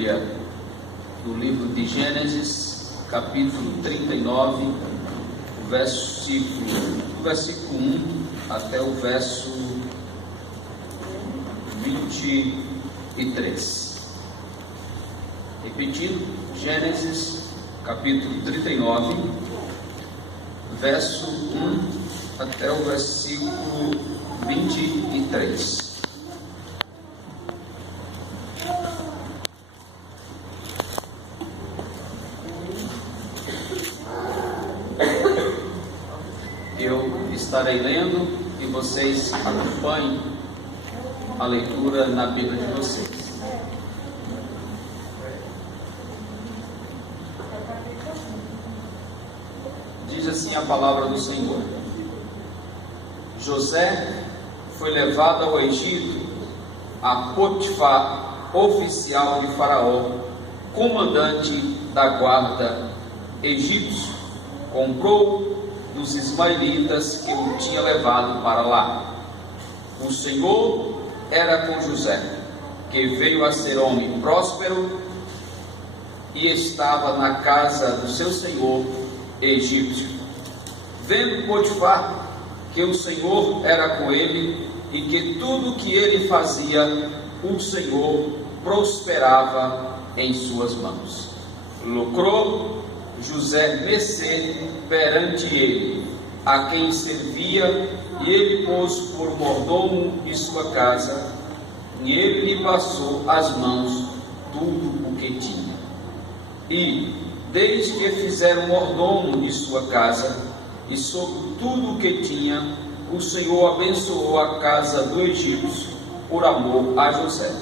Bíblia do livro de Gênesis, capítulo 39, do versículo 1 até o verso 23. Repetindo, Gênesis, capítulo 39, verso 1 até o versículo 23. Eu estarei lendo e vocês acompanhem a leitura na Bíblia de vocês. Diz assim a palavra do Senhor: José foi levado ao Egito a Potifar, oficial de Faraó, comandante da guarda egípcio. Comprou dos ismaelitas que o tinha levado para lá. O Senhor era com José, que veio a ser homem próspero e estava na casa do seu senhor egípcio. Vendo Potifar que o Senhor era com ele e que tudo que ele fazia, o Senhor prosperava em suas mãos. Lucrou José mercê perante ele, a quem servia, e ele pôs por mordomo de sua casa, e ele lhe passou às mãos tudo o que tinha. E, desde que fizeram mordomo de sua casa, e sobre tudo o que tinha, o Senhor abençoou a casa do egípcio, por amor a José.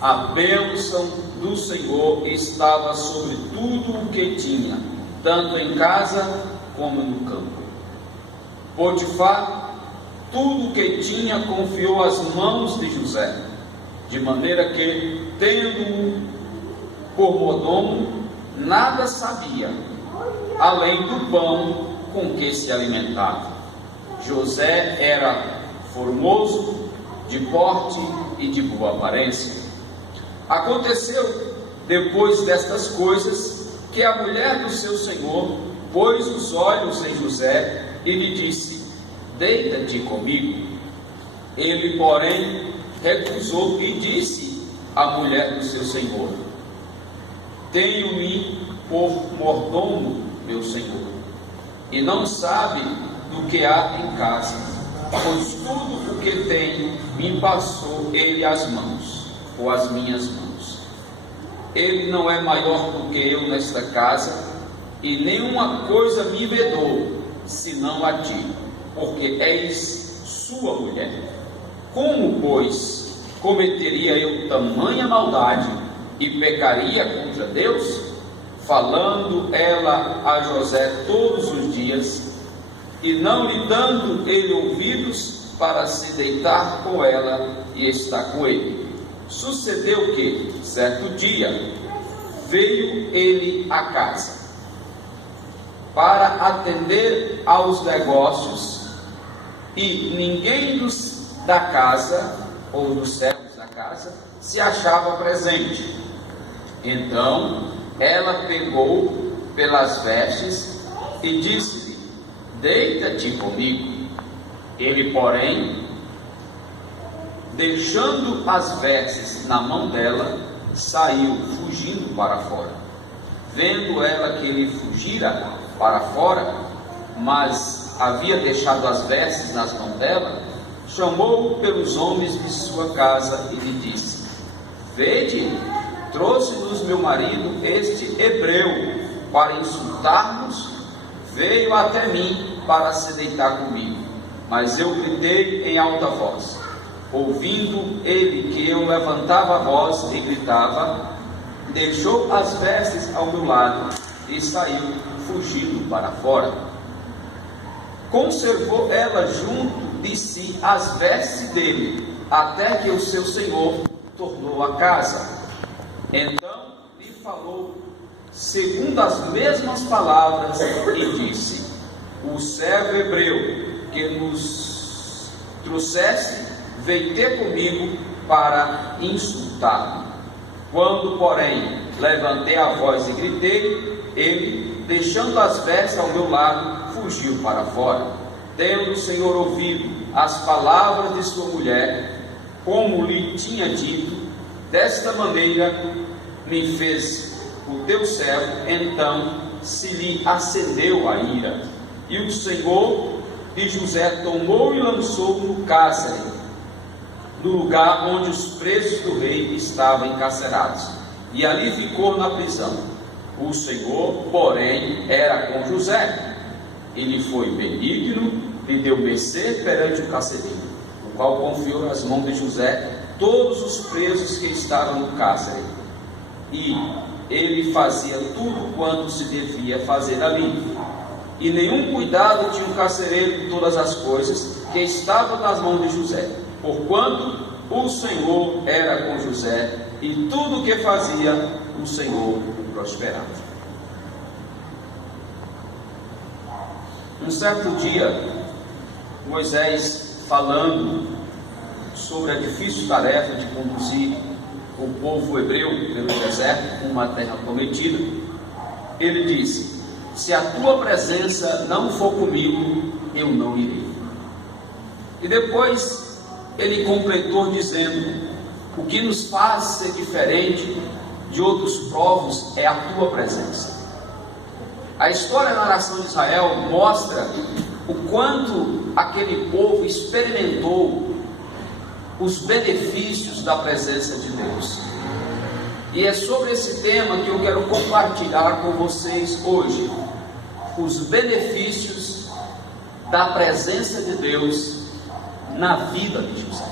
A bênção do Senhor estava sobre tudo o que tinha, tanto em casa como no campo. Potifar, tudo o que tinha, confiou às mãos de José, de maneira que, tendo-o por mordomo, nada sabia, além do pão com que se alimentava. José era formoso, de porte e de boa aparência. Aconteceu, depois destas coisas, que a mulher do seu senhor pôs os olhos em José e lhe disse: deita-te comigo. Ele, porém, recusou e disse à mulher do seu senhor: tenho-me por mordomo, meu senhor, e não sabe do que há em casa, pois tudo o que tem me passou ele às mãos, ou às minhas mãos. Ele não é maior do que eu nesta casa, e nenhuma coisa me vedou, senão a ti, porque és sua mulher. Como, pois, cometeria eu tamanha maldade e pecaria contra Deus? Falando ela a José todos os dias, e não lhe dando ele ouvidos para se deitar com ela e estar com ele. Sucedeu que, certo dia, veio ele à casa para atender aos negócios, e ninguém da casa, ou dos servos da casa, se achava presente. Então ela pegou pelas vestes e disse-lhe: deita-te comigo. Ele, porém, deixando as vestes na mão dela, saiu fugindo para fora. Vendo ela que ele fugira para fora, mas havia deixado as vestes nas mãos dela, chamou-o pelos homens de sua casa e lhe disse: vede, trouxe-nos meu marido, este hebreu, para insultar-nos. Veio até mim para se deitar comigo, mas eu gritei em alta voz. Ouvindo ele que eu levantava a voz e gritava, deixou as vestes ao meu lado e saiu fugindo para fora. Conservou ela junto de si as vestes dele, até que o seu senhor tornou a casa. Então lhe falou segundo as mesmas palavras e disse: o servo hebreu que nos trouxeste veio ter comigo para insultar-me. Quando, porém, levantei a voz e gritei, ele, deixando as vestes ao meu lado, fugiu para fora. Tendo o Senhor ouvido as palavras de sua mulher, como lhe tinha dito, desta maneira me fez o teu servo. Então se lhe acendeu a ira, e o Senhor de José tomou e lançou no cárcere, no lugar onde os presos do rei estavam encarcerados, e ali ficou na prisão. O Senhor, porém, era com José. Ele foi benigno, lhe deu mercê perante o carcereiro, o qual confiou nas mãos de José todos os presos que estavam no cárcere, e ele fazia tudo quanto se devia fazer ali. E nenhum cuidado tinha o carcereiro de todas as coisas que estavam nas mãos de José, porquanto o Senhor era com José, e tudo o que fazia, o Senhor prosperava. Um certo dia, Moisés, falando sobre a difícil tarefa de conduzir o povo hebreu pelo deserto, uma terra prometida, ele disse: se a tua presença não for comigo, eu não irei. E depois ele completou dizendo: o que nos faz ser diferente de outros povos é a tua presença. A história da nação de Israel mostra o quanto aquele povo experimentou os benefícios da presença de Deus. E é sobre esse tema que eu quero compartilhar com vocês hoje, os benefícios da presença de Deus na vida de José.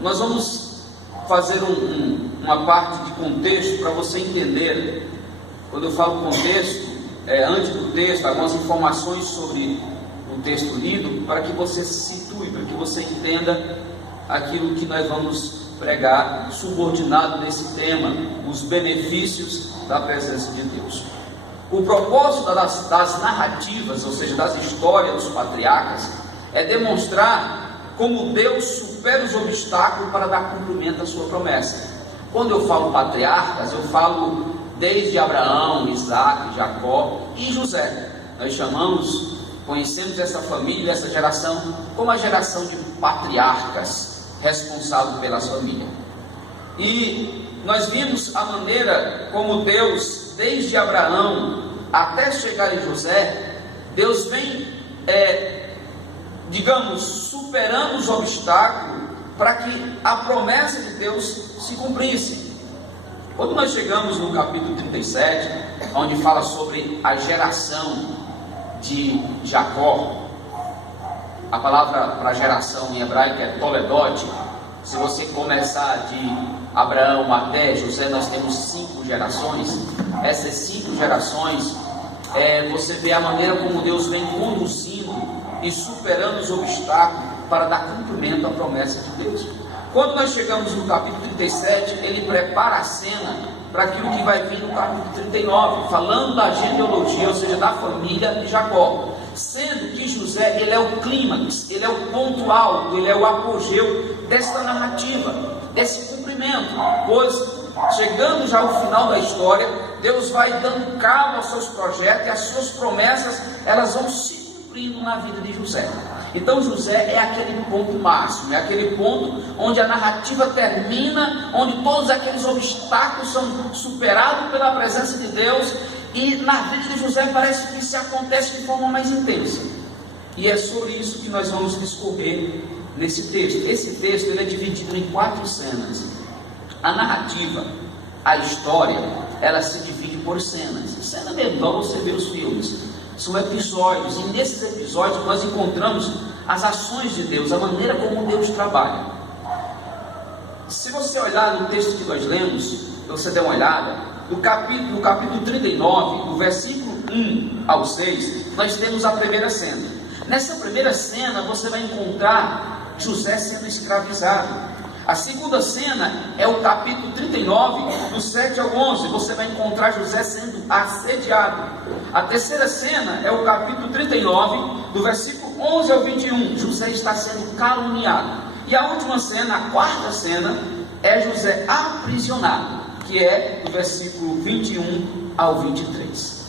Nós vamos fazer uma parte de contexto para você entender. Quando eu falo contexto, antes do texto, algumas informações sobre o texto lido, para que você se situe, para que você entenda aquilo que nós vamos pregar, subordinado nesse tema, os benefícios da presença de Deus. O propósito das narrativas, ou seja, das histórias dos patriarcas, é demonstrar como Deus supera os obstáculos para dar cumprimento à sua promessa. Quando eu falo patriarcas, eu falo desde Abraão, Isaac, Jacó e José. Nós conhecemos essa família, essa geração, como a geração de patriarcas responsáveis pelas famílias. E nós vimos a maneira como Deus, desde Abraão até chegar em José, Deus vem, superando os obstáculos para que a promessa de Deus se cumprisse. Quando nós chegamos no capítulo 37, onde fala sobre a geração de Jacó, a palavra para geração em hebraico é Toledot. Se você começar de Abraão até José, nós temos 5 gerações. Essas 5 gerações, você vê a maneira como Deus vem conduzindo e superando os obstáculos para dar cumprimento à promessa de Deus. Quando nós chegamos no capítulo 37, ele prepara a cena para aquilo que vai vir no capítulo 39, falando da genealogia, ou seja, da família de Jacó. Sendo que José, ele é o clímax, ele é o ponto alto, ele é o apogeu desta narrativa, desse cumprimento. Pois, chegando já ao final da história, Deus vai dando cabo aos seus projetos e as suas promessas, elas vão se cumprindo na vida de José. Então José é aquele ponto máximo, é aquele ponto onde a narrativa termina, onde todos aqueles obstáculos são superados pela presença de Deus, e na vida de José parece que isso acontece de forma mais intensa. E é sobre isso que nós vamos discorrer nesse texto. Esse texto ele é dividido em 4 cenas. A narrativa, a história, ela se divide por cenas. Cena mesmo, igual você vê os filmes. São episódios, e nesses episódios nós encontramos as ações de Deus, a maneira como Deus trabalha. Se você olhar no texto que nós lemos, você der uma olhada, no capítulo 39, do versículo 1 ao 6, nós temos a primeira cena. Nessa primeira cena você vai encontrar José sendo escravizado. A segunda cena é o capítulo 39, do 7 ao 11, você vai encontrar José sendo assediado. A terceira cena é o capítulo 39, do versículo 11 ao 21, José está sendo caluniado. E a última cena, a quarta cena, é José aprisionado, que é do versículo 21 ao 23.